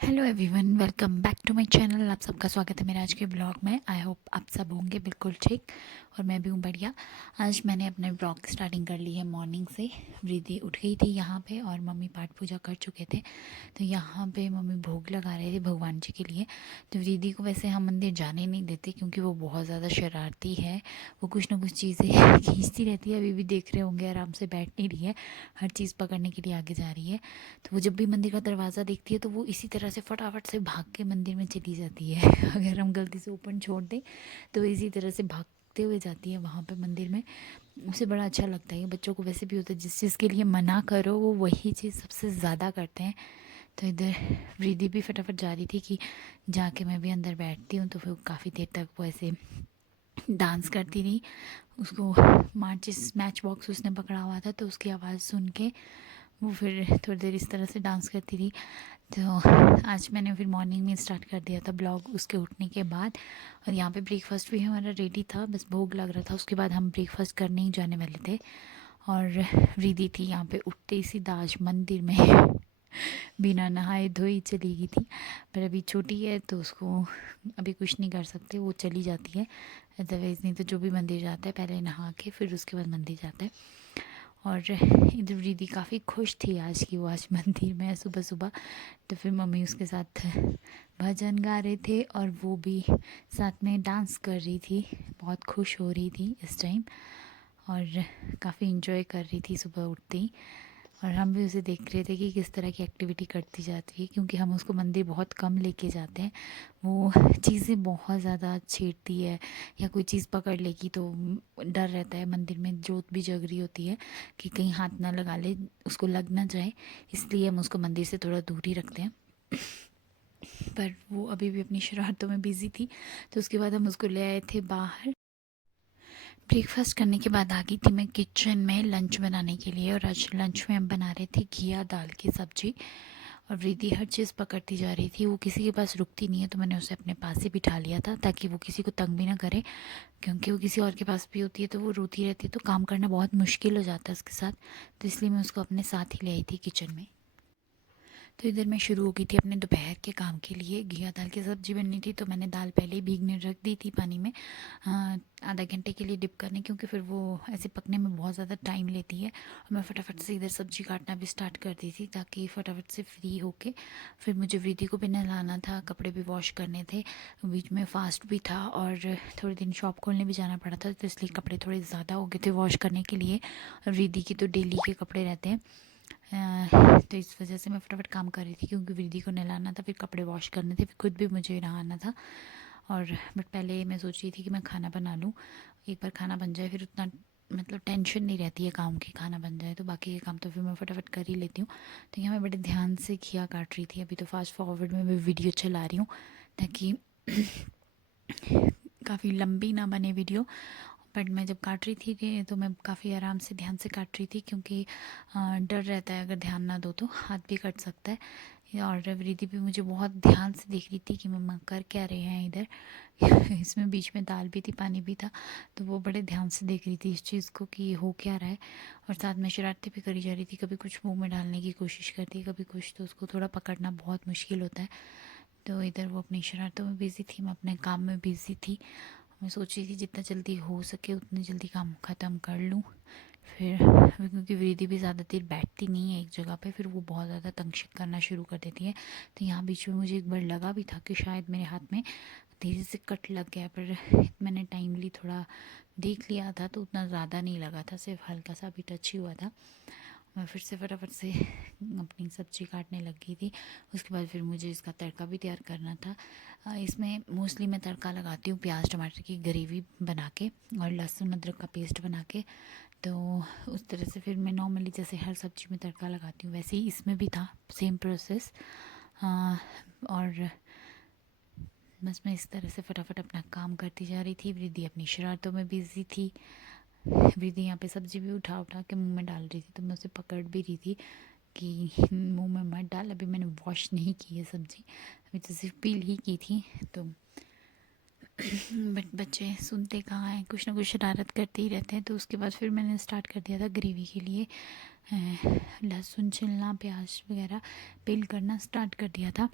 Hello everyone, welcome back to my channel. आप सबका स्वागत है मेरे आज के ब्लॉग में। आई होप आप सब होंगे बिल्कुल ठीक और मैं भी हूँ बढ़िया। आज मैंने अपने ब्लॉग की स्टार्टिंग कर ली है मॉर्निंग से। रिद्धि उठ गई थी यहाँ पे और मम्मी पाठ पूजा कर चुके थे, तो यहाँ पे मम्मी भोग लगा रहे थे भगवान जी के लिए। तो रिद्धि को वैसे हम मंदिर जाने नहीं देते क्योंकि वो बहुत ज़्यादा शरारती है। वो कुछ ना कुछ चीज़ें खींचती रहती है। अभी भी देख रहे होंगे, आराम से बैठ नहीं रही है, हर चीज़ पकड़ने के लिए आगे जा रही है। तो वो जब भी मंदिर का दरवाज़ा देखती है तो वो इसी तरह से फटाफट से भाग के मंदिर में चली जाती है। अगर हम गलती से ओपन छोड़ दें तो वो इसी तरह से भागते हुए जाती है वहाँ पे मंदिर में। उसे बड़ा अच्छा लगता है। बच्चों को वैसे भी होता है, जिस चीज़ के लिए मना करो वो वही चीज़ सबसे ज़्यादा करते हैं। तो इधर रिद्धि भी फटाफट जा रही थी कि जाके मैं भी अंदर बैठती हूँ। तो फिर काफ़ी देर तक वो ऐसे डांस करती रही। उसको माचिस मैच बॉक्स उसने पकड़ा हुआ था, तो उसकी आवाज़ सुन के वो फिर थोड़ी देर इस तरह से डांस करती रही। तो आज मैंने फिर मॉर्निंग में स्टार्ट कर दिया था ब्लॉग उसके उठने के बाद। और यहाँ पे ब्रेकफास्ट भी हमारा रेडी था, बस भोग लग रहा था। उसके बाद हम ब्रेकफास्ट करने ही जाने वाले थे। और रिद्धि थी यहाँ पे उठते ही सीधा आज मंदिर में बिना नहाए धोई चली गई थी। पर अभी छोटी है तो उसको अभी कुछ नहीं कर सकते, वो चली जाती है। अदरवाइज़ नहीं तो जो भी मंदिर जाता है पहले नहा के फिर उसके बाद मंदिर जाता है। और इधर रिद्धि काफ़ी खुश थी आज की, वो आज मंदिर में है सुबह सुबह। तो फिर मम्मी उसके साथ भजन गा रहे थे और वो भी साथ में डांस कर रही थी। बहुत खुश हो रही थी इस टाइम और काफ़ी इन्जॉय कर रही थी सुबह उठते ही। और हम भी उसे देख रहे थे कि किस तरह की एक्टिविटी करती जाती है, क्योंकि हम उसको मंदिर बहुत कम लेके जाते हैं। वो चीज़ें बहुत ज़्यादा छेड़ती है या कोई चीज़ पकड़ लेगी तो डर रहता है। मंदिर में जोत भी जग रही होती है कि कहीं हाथ ना लगा ले, उसको लग ना जाए, इसलिए हम उसको मंदिर से थोड़ा दूर ही रखते हैं। पर वो अभी भी अपनी शरारतों में बिज़ी थी। तो उसके बाद हम उसको ले आए थे बाहर। ब्रेकफास्ट करने के बाद आ गई थी मैं किचन में लंच बनाने के लिए। और आज लंच में हम बना रहे थे घिया दाल की सब्ज़ी। और रिद्धि हर चीज़ पकड़ती जा रही थी, वो किसी के पास रुकती नहीं है। तो मैंने उसे अपने पास ही बिठा लिया था ताकि वो किसी को तंग भी ना करे, क्योंकि वो किसी और के पास भी होती है तो वो रोती रहती है, तो काम करना बहुत मुश्किल हो जाता है उसके साथ। तो इसलिए मैं उसको अपने साथ ही ले आई थी किचन में। तो इधर मैं शुरू हो गई थी अपने दोपहर के काम के लिए। घिया दाल की सब्ज़ी बननी थी तो मैंने दाल पहले ही भीगने रख दी थी पानी में आधा घंटे के लिए डिप करने, क्योंकि फिर वो ऐसे पकने में बहुत ज़्यादा टाइम लेती है। और मैं फटाफट से इधर सब्ज़ी काटना भी स्टार्ट कर दी थी ताकि फटाफट से फ्री होके फिर मुझे रिद्धि को भी नहलाना था, कपड़े भी वॉश करने थे। बीच में फास्ट भी था और थोड़े दिन शॉप खोलने भी जाना पड़ा था, तो इसलिए कपड़े थोड़े ज़्यादा हो गए थे वॉश करने के लिए। और रिद्धि की तो डेली के कपड़े रहते हैं। तो इस वजह से मैं फटाफट काम कर रही थी, क्योंकि रिद्धि को नहलाना था, फिर कपड़े वॉश करने थे, फिर खुद भी मुझे नहाना था। और बट पहले मैं सोच रही थी कि मैं खाना बना लूँ। एक बार खाना बन जाए फिर उतना मतलब टेंशन नहीं रहती है काम की। खाना बन जाए तो बाकी के काम तो फिर मैं फटाफट कर ही लेती हूँ। तो यहाँ मैं बड़े ध्यान से घिया काट रही थी। अभी तो फास्ट फॉरवर्ड में मैं वीडियो चला रही हूँ ताकि काफ़ी लंबी ना बने वीडियो। बट मैं जब काट रही थी तो मैं काफ़ी आराम से ध्यान से काट रही थी, क्योंकि डर रहता है अगर ध्यान ना दो तो हाथ भी कट सकता है। और रिद्धि भी मुझे बहुत ध्यान से देख रही थी कि मम्मा कर क्या रहे हैं इधर। इसमें बीच में दाल भी थी, पानी भी था, तो वो बड़े ध्यान से देख रही थी इस चीज़ को कि हो क्या रहा है। और साथ में शरारतें भी करी जा रही थी, कभी कुछ मुंह में डालने की कोशिश करती, कभी कुछ। तो उसको थोड़ा पकड़ना बहुत मुश्किल होता है। तो इधर वो अपनी शरारतों में बिज़ी थी, मैं अपने काम में बिज़ी थी। मैं सोच रही थी जितना जल्दी हो सके उतनी जल्दी काम ख़त्म कर लूँ। फिर क्योंकि रिद्धि भी ज़्यादा देर बैठती नहीं है एक जगह पे, फिर वो बहुत ज़्यादा तंग करना शुरू कर देती है। तो यहाँ बीच में मुझे एक बार लगा भी था कि शायद मेरे हाथ में धीरे से कट लग गया, पर मैंने टाइमली थोड़ा देख लिया था तो उतना ज़्यादा नहीं लगा था, सिर्फ हल्का सा भी टच ही हुआ था। मैं फिर से फटाफट से अपनी सब्ज़ी काटने लग गई थी। उसके बाद फिर मुझे इसका तड़का भी तैयार करना था। इसमें मोस्टली मैं तड़का लगाती हूँ प्याज टमाटर की ग्रेवी बना के और लहसुन अदरक का पेस्ट बना के। तो उस तरह से फिर मैं नॉर्मली जैसे हर सब्ज़ी में तड़का लगाती हूँ वैसे ही इसमें भी था, सेम प्रोसेस। और बस मैं इस तरह से फटाफट अपना काम करती जा रही थी। रिद्धि अपनी शरारतों में बिज़ी थी। रिद्धि यहाँ पे सब्ज़ी भी उठा उठा के मुंह में डाल रही थी, तो मैं उसे पकड़ भी रही थी कि मुंह में मत डाल, अभी मैंने वॉश नहीं की है सब्ज़ी, अभी तो सिर्फ पील ही की थी। तो बट बच्चे सुनते कहाँ हैं, कुछ ना कुछ शरारत करते ही रहते हैं। तो उसके बाद फिर मैंने स्टार्ट कर दिया था ग्रेवी के लिए लहसुन छिलना, प्याज वगैरह पील करना स्टार्ट कर दिया था।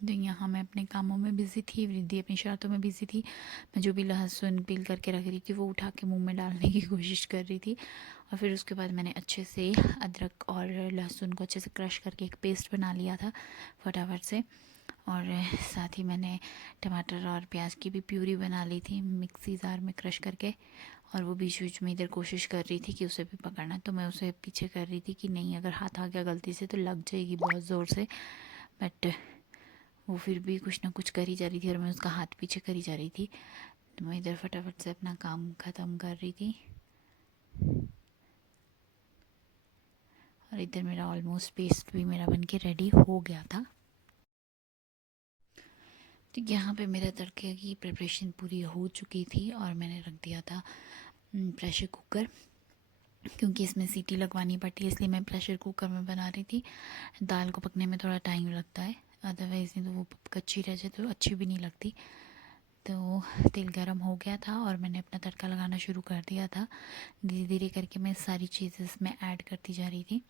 तो यहाँ मैं अपने कामों में बिज़ी थी, वृद्धि अपनी शरारतों में बिज़ी थी। मैं जो भी लहसुन पील करके रख रही थी वो उठा के मुंह में डालने की कोशिश कर रही थी। और फिर उसके बाद मैंने अच्छे से अदरक और लहसुन को अच्छे से क्रश करके एक पेस्ट बना लिया था फटाफट से। और साथ ही मैंने टमाटर और प्याज की भी प्यूरी बना ली थी मिक्सी जार में क्रश करके। और वो बीच बीच में इधर कोशिश कर रही थी कि उसे भी पकड़ना, तो मैं उसे पीछे कर रही थी कि नहीं, अगर हाथ आ गया गलती से तो लग जाएगी बहुत ज़ोर से। बट वो फिर भी कुछ ना कुछ कर ही जा रही थी और मैं उसका हाथ पीछे करी जा रही थी। तो मैं इधर फटाफट से अपना काम ख़त्म कर रही थी। और इधर मेरा ऑलमोस्ट पेस्ट भी मेरा बनके रेडी हो गया था। तो यहाँ पे मेरा तड़के की प्रिपरेशन पूरी हो चुकी थी और मैंने रख दिया था प्रेशर कुकर, क्योंकि इसमें सीटी लगवानी पड़ती है, इसलिए मैं प्रेशर कुकर में बना रही थी। दाल को पकने में थोड़ा टाइम लगता है, अदरवाइज़ नहीं तो वो कच्ची रह जाए तो अच्छी भी नहीं लगती। तो तेल गरम हो गया था और मैंने अपना तड़का लगाना शुरू कर दिया था। धीरे धीरे करके मैं सारी चीज़ें इसमें ऐड करती जा रही थी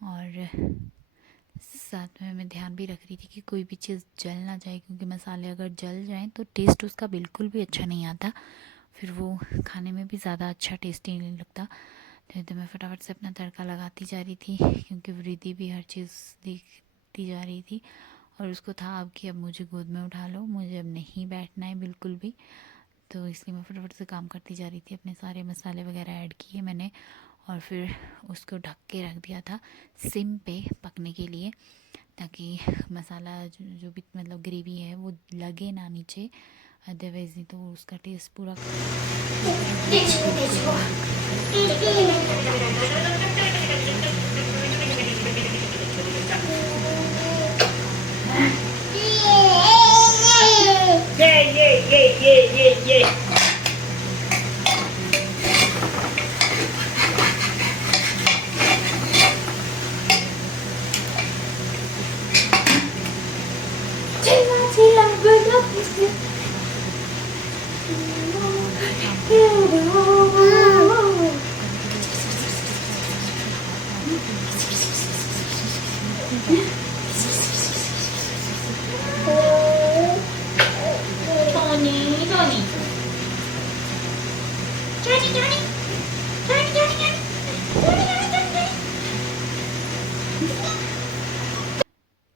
और साथ में मैं ध्यान भी रख रही थी कि कोई भी चीज़ जल ना जाए, क्योंकि मसाले अगर जल जाएं तो टेस्ट उसका बिल्कुल भी अच्छा नहीं आता, फिर वो खाने में भी ज़्यादा अच्छा टेस्टी नहीं लगता। तो मैं फटाफट से अपना तड़का लगाती जा रही थी, क्योंकि वृद्धि भी हर चीज़ देखती जा रही थी और उसको था अब कि अब मुझे गोद में उठा लो, मुझे अब नहीं बैठना है बिल्कुल भी। तो इसलिए मैं फटाफट से काम करती जा रही थी। अपने सारे मसाले वगैरह ऐड किए मैंने और फिर उसको ढक के रख दिया था सिम पे पकने के लिए, ताकि मसाला जो भी मतलब ग्रेवी है वो लगे ना नीचे, अदरवाइज नहीं तो उसका टेस्ट पूरा ये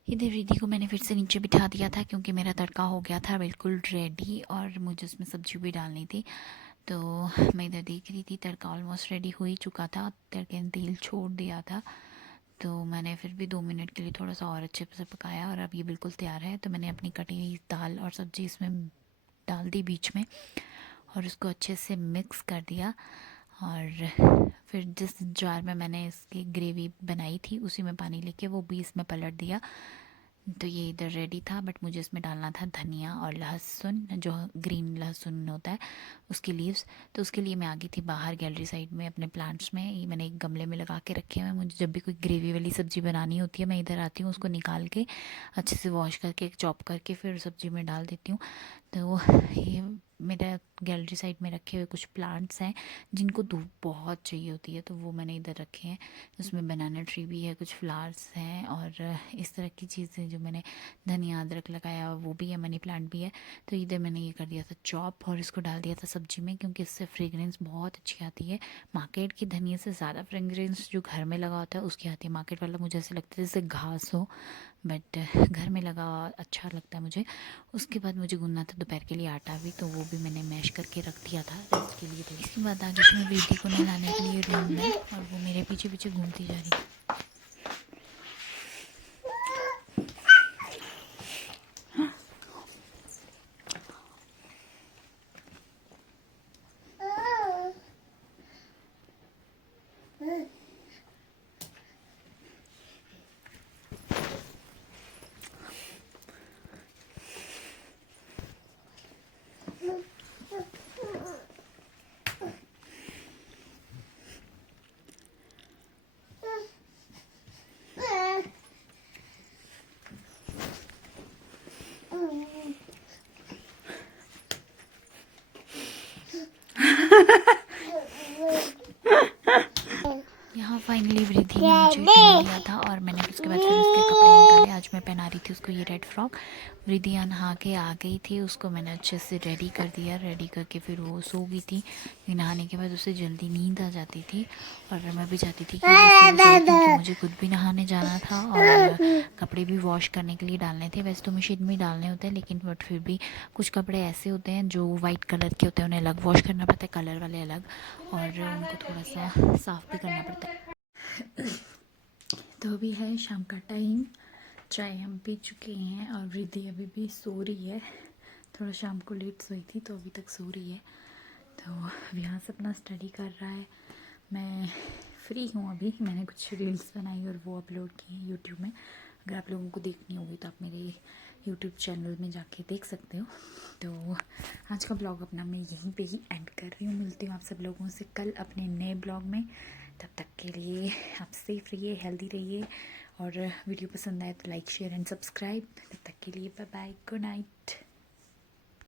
इधर रिद्धि को मैंने फिर से नीचे बिठा दिया था, क्योंकि मेरा तड़का हो गया था बिल्कुल रेडी और मुझे उसमें सब्जी भी डालनी थी। तो मैं इधर देख रही थी, तड़का ऑलमोस्ट रेडी हो ही चुका था, तड़के ने तेल छोड़ दिया था। तो मैंने फिर भी 2 मिनट के लिए थोड़ा सा और अच्छे से पकाया और अब ये बिल्कुल तैयार है। तो मैंने अपनी कटी हुई दाल और सब्ज़ी इसमें डाल दी बीच में और उसको अच्छे से मिक्स कर दिया। और फिर जिस जार में मैंने इसकी ग्रेवी बनाई थी उसी में पानी लेके वो भी इसमें पलट दिया। तो ये इधर रेडी था, बट मुझे इसमें डालना था धनिया और लहसुन, जो ग्रीन लहसुन होता है उसकी लीव्स। तो उसके लिए मैं आ गई थी बाहर गैलरी साइड में अपने प्लांट्स में, ये मैंने एक गमले में लगा के रखे हुए हैं। मुझे जब भी कोई ग्रेवी वाली सब्ज़ी बनानी होती है मैं इधर आती हूँ, उसको निकाल के अच्छे से वॉश करके चॉप करके फिर सब्ज़ी में डाल देती हूँ। तो ये मेरा गैलरी साइड में रखे हुए कुछ प्लांट्स हैं जिनको धूप बहुत चाहिए होती है, तो वो मैंने इधर रखे हैं। उसमें बनाना ट्री भी है, कुछ फ्लावर्स हैं और इस तरह की चीज़ें जो मैंने धनिया अदरक लगाया वो भी है, मनी प्लांट भी है। तो इधर मैंने ये कर दिया था चॉप और इसको डाल दिया था सब्जी में, क्योंकि इससे फ्रेगरेंस बहुत अच्छी आती है। मार्केट की धनिया से ज़्यादा फ्रेगरेंस जो घर में लगा होता है उसकी आती है। मार्केट वाला मुझे ऐसे लगता है जैसे घास हो, बट घर में लगा अच्छा लगता है मुझे। उसके बाद मुझे गूंदना था दोपहर के लिए आटा भी, तो वो भी मैंने मैश करके रख दिया था रेस्ट के लिए। तो इसके बाद आगे से मैं बेटी को नहलाने के लिए रूम में, और वो मेरे पीछे पीछे घूमती जा रही थी। में पहना रही थी उसको ये रेड फ्रॉक। रिदिया नहा के आ गई थी, उसको मैंने अच्छे से रेडी कर दिया। रेडी करके फिर वो सो गई थी। नहाने के बाद उसे जल्दी नींद आ जाती थी और मैं भी चाहती थी कि वो सो जाए, क्योंकि मुझे खुद भी नहाने जाना था और कपड़े भी वॉश करने के लिए डालने थे। वैसे तो मशीन में डालने होते हैं, लेकिन बट फिर भी कुछ कपड़े ऐसे होते हैं जो वाइट कलर के होते हैं, उन्हें अलग वॉश करना पड़ता है, कलर वाले अलग, और उनको थोड़ा सा साफ़ भी करना पड़ता है। तो अभी है शाम का टाइम, चाय हम पी चुके हैं और रिद्धि अभी भी सो रही है। थोड़ा शाम को लेट सोई थी तो अभी तक सो रही है। तो यहाँ से अपना स्टडी कर रहा है। मैं फ्री हूँ अभी, मैंने कुछ रील्स बनाई और वो अपलोड की यूट्यूब में। अगर आप लोगों को देखनी होगी तो आप मेरे यूट्यूब चैनल में जाके देख सकते हो। तो आज का ब्लॉग अपना मैं यहीं पे ही एंड कर रही हूँ। मिलती हूँ आप सब लोगों से कल अपने नए ब्लॉग में। तब तक के लिए आप सेफ रहिए, हेल्दी रहिए, और वीडियो पसंद आए तो लाइक शेयर एंड सब्सक्राइब। तब तक के लिए बाय बाय, गुड नाइट।